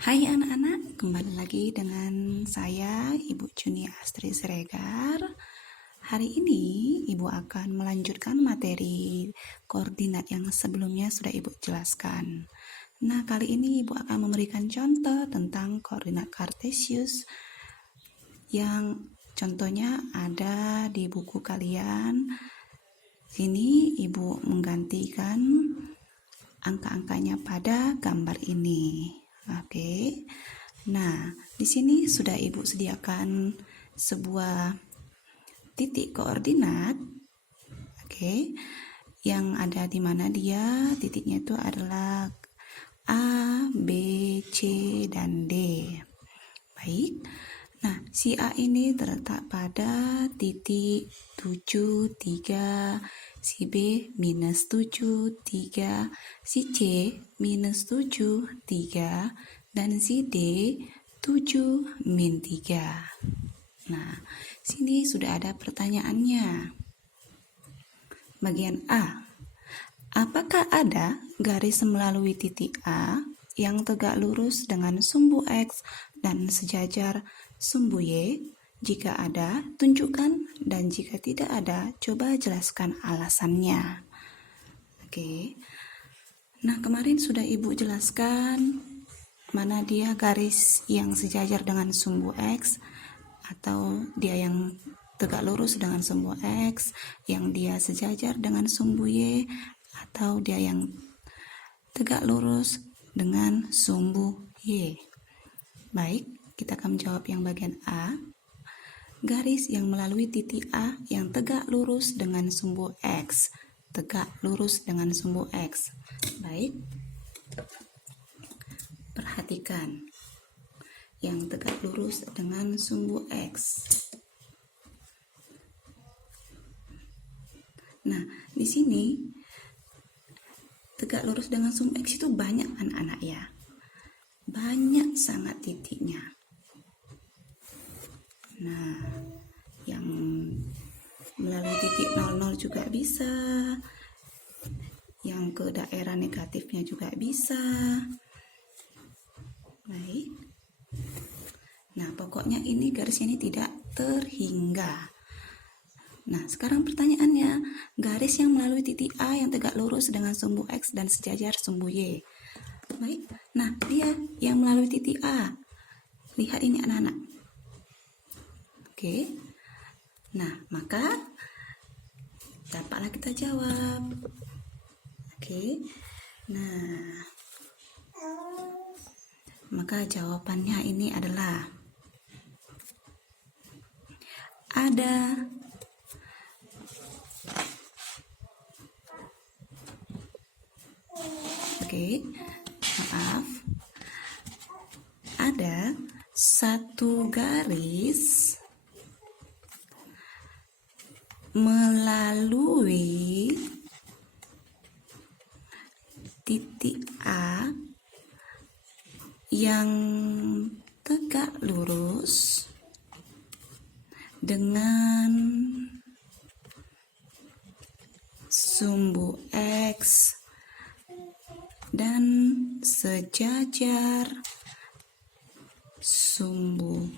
Hai anak-anak, kembali lagi dengan saya Ibu Juni Astri Siregar. Hari ini Ibu akan melanjutkan materi koordinat yang sebelumnya sudah Ibu jelaskan. Nah, kali ini Ibu akan memberikan contoh tentang koordinat kartesius yang contohnya ada di buku kalian. Sini Ibu menggantikan angka-angkanya pada gambar ini. Oke. Nah, di sini sudah Ibu sediakan sebuah titik koordinat. Oke. Yang ada di mana dia? Titiknya itu adalah A, B, C, dan D. Baik. Nah, si A ini terletak pada titik 7, 3, si B minus 7, 3, si C minus 7, 3, dan si D 7, min 3. Nah, sini sudah ada pertanyaannya. Bagian A. Apakah ada garis melalui titik A yang tegak lurus dengan sumbu X dan sejajar sumbu Y? Jika ada, tunjukkan, dan jika tidak ada, coba jelaskan alasannya. Oke. Nah, kemarin sudah Ibu jelaskan mana dia garis yang sejajar dengan sumbu X, atau dia yang tegak lurus dengan sumbu X, yang dia sejajar dengan sumbu Y, atau dia yang tegak lurus dengan sumbu Y. Baik, kita akan menjawab yang bagian A. Garis yang melalui titik A yang tegak lurus dengan sumbu X. Tegak lurus dengan sumbu X. Baik. Perhatikan. Yang tegak lurus dengan sumbu X. Nah, di sini tegak lurus dengan sumbu X itu banyak anak-anak ya. Banyak sangat titiknya. Nah, yang melalui titik 00 juga bisa. Yang ke daerah negatifnya juga bisa. Baik. Nah, pokoknya ini garis ini tidak terhingga. Nah, sekarang pertanyaannya, garis yang melalui titik A yang tegak lurus dengan sumbu X dan sejajar sumbu Y. Baik. Nah, dia yang melalui titik A. Lihat ini anak-anak. Oke. Nah, maka dapatlah kita jawab. Oke. Nah, maka jawabannya ini adalah ada ada satu garis melalui titik A yang tegak lurus dengan sumbu X dan sejajar sumbu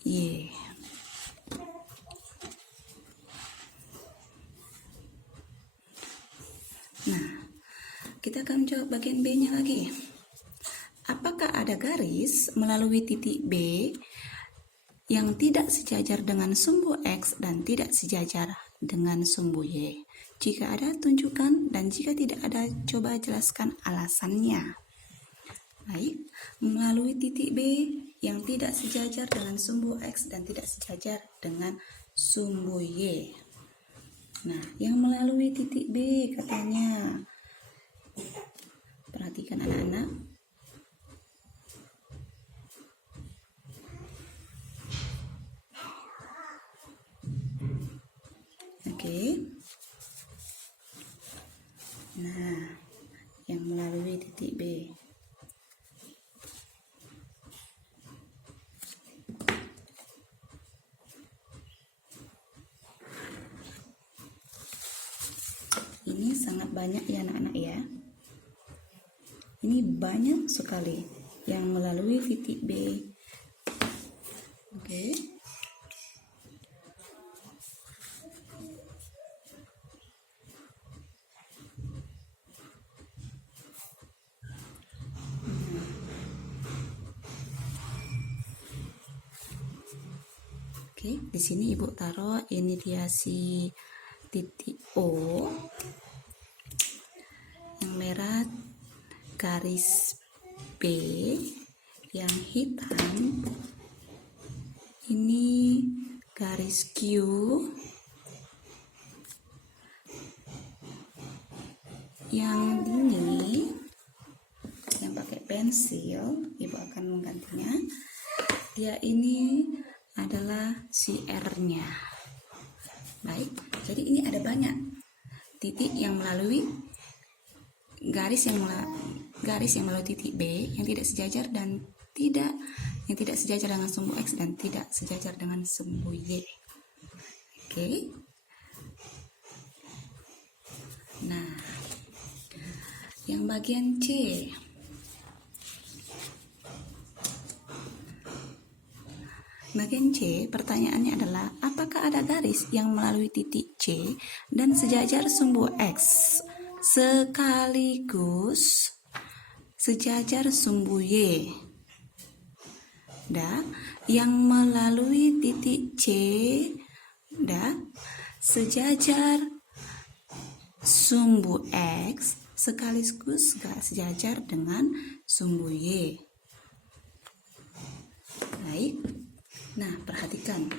Y. Nah, kita akan menjawab bagian B-nya lagi. Apakah ada garis melalui titik B yang tidak sejajar dengan sumbu X dan tidak sejajar dengan sumbu Y? Jika ada, tunjukkan, dan jika tidak ada, coba jelaskan alasannya. Baik, melalui titik B yang tidak sejajar dengan sumbu X dan tidak sejajar dengan sumbu Y. Nah, yang melalui titik B katanya. Perhatikan anak-anak. Oke. Nah, yang melalui titik B. Ini sangat banyak ya anak-anak ya. Ini banyak sekali. yang melalui titik B. Oke. Oke, di sini Ibu taruh ini dia si titik O. Yang merah garis B, yang hitam ini garis Q, yang ini yang pakai pensil Ibu akan menggantinya. Dia ini adalah si R-nya. Baik, jadi ini ada banyak titik yang melalui garis yang melalui titik B yang tidak sejajar dan yang tidak sejajar dengan sumbu X dan tidak sejajar dengan sumbu Y. Oke. Nah, yang bagian C. Bagian C, pertanyaannya adalah apakah ada garis yang melalui titik C dan sejajar sumbu X sekaligus sejajar sumbu Y? Yang melalui titik C sejajar sumbu X sekaligus sejajar dengan sumbu Y. Baik. Nah, perhatikan.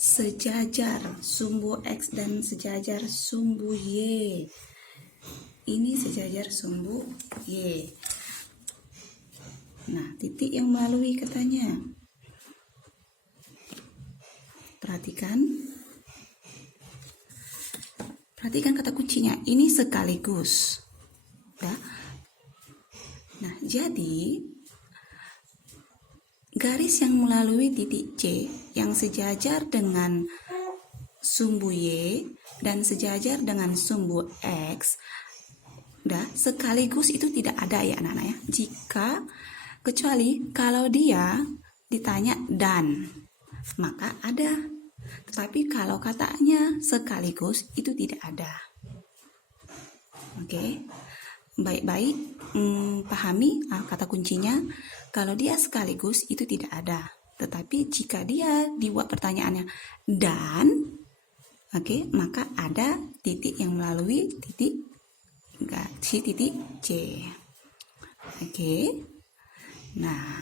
Sejajar sumbu X dan sejajar sumbu Y. Ini sejajar sumbu Y. Nah, titik yang melalui katanya. Perhatikan kata kuncinya. Ini sekaligus. Nah, jadi garis yang melalui titik C yang sejajar dengan sumbu Y dan sejajar dengan sumbu X sekaligus itu tidak ada ya anak-anak ya. Kecuali kalau dia ditanya dan, maka ada. Tetapi kalau katanya sekaligus itu tidak ada. Oke. Baik-baik pahami kata kuncinya. Kalau dia sekaligus itu tidak ada. Tetapi jika dia dibuat pertanyaannya dan, maka ada titik yang melalui titik C. Nah,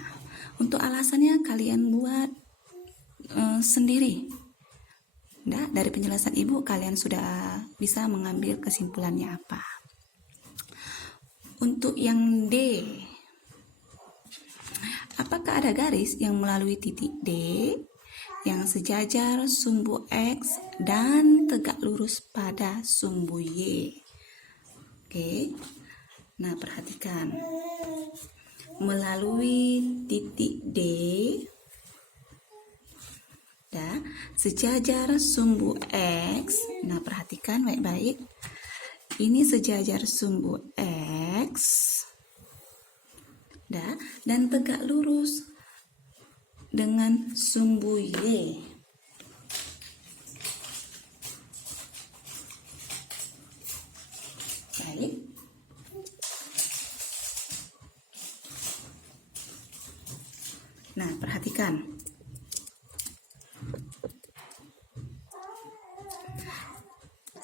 untuk alasannya kalian buat sendiri. Dari penjelasan Ibu kalian sudah bisa mengambil kesimpulannya apa. Untuk yang D, apakah ada garis yang melalui titik D yang sejajar sumbu X dan tegak lurus pada sumbu Y? Nah, perhatikan. Melalui titik D sejajar sumbu X. Nah, perhatikan baik-baik. Ini sejajar sumbu X dan tegak lurus dengan sumbu Y. Baik. Nah, perhatikan.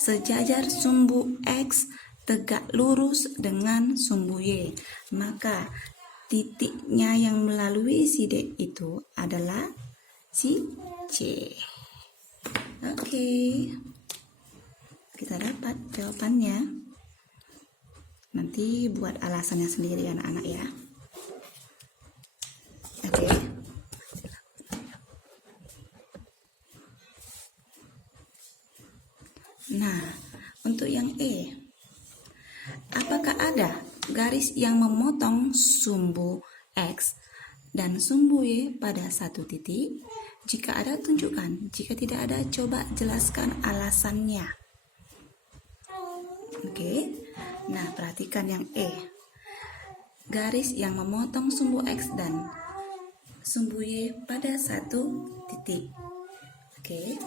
Sejajar sumbu X tegak lurus dengan sumbu Y, maka titiknya yang melalui si D itu adalah si C. Kita dapat jawabannya. Nanti buat alasannya sendiri anak-anak ya. Nah, untuk yang E, apakah ada garis yang memotong sumbu X dan sumbu Y pada satu titik? Jika ada, tunjukkan. Jika tidak ada, coba jelaskan alasannya. Oke. Nah, perhatikan yang E. Garis yang memotong sumbu X dan sumbu Y pada satu titik. Oke.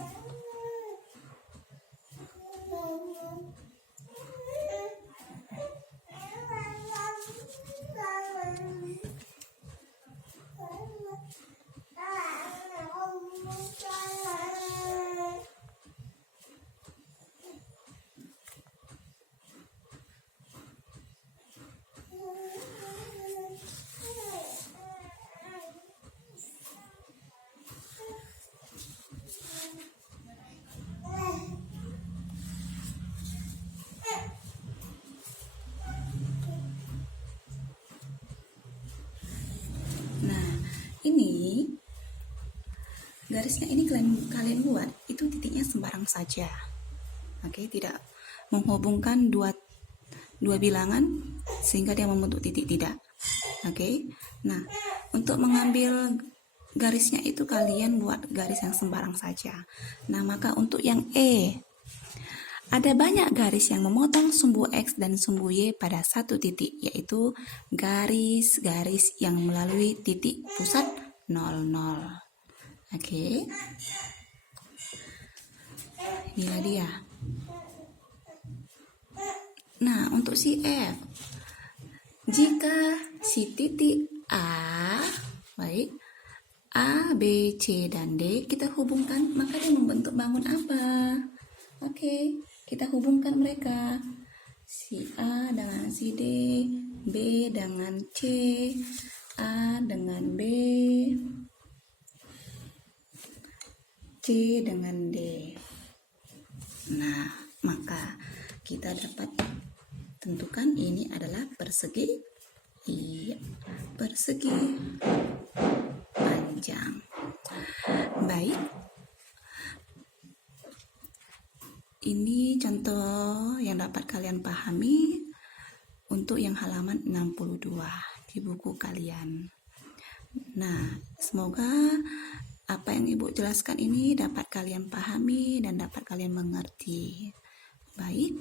Nah, ini garisnya ini kalian buat itu titiknya sembarang saja. Oke, tidak menghubungkan dua bilangan sehingga dia membentuk titik, tidak. Oke. Nah, untuk mengambil garisnya itu kalian buat garis yang sembarang saja. Nah, maka untuk yang E, ada banyak garis yang memotong sumbu X dan sumbu Y pada satu titik, yaitu garis-garis yang melalui titik pusat 00. Oke. Inilah dia. Nah, untuk si F, jika si titik A, baik, A, B, C, dan D kita hubungkan, maka dia membentuk bangun apa? Oke, kita hubungkan mereka. Si A dengan si D, B dengan C, A dengan B, C dengan D. Nah, maka kita dapat tentukan ini adalah persegi, iya, persegi panjang. Baik, ini contoh yang dapat kalian pahami untuk yang halaman 62 di buku kalian. Nah, semoga apa yang Ibu jelaskan ini dapat kalian pahami dan dapat kalian mengerti. Baik,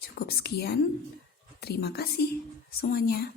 cukup sekian. Terima kasih semuanya.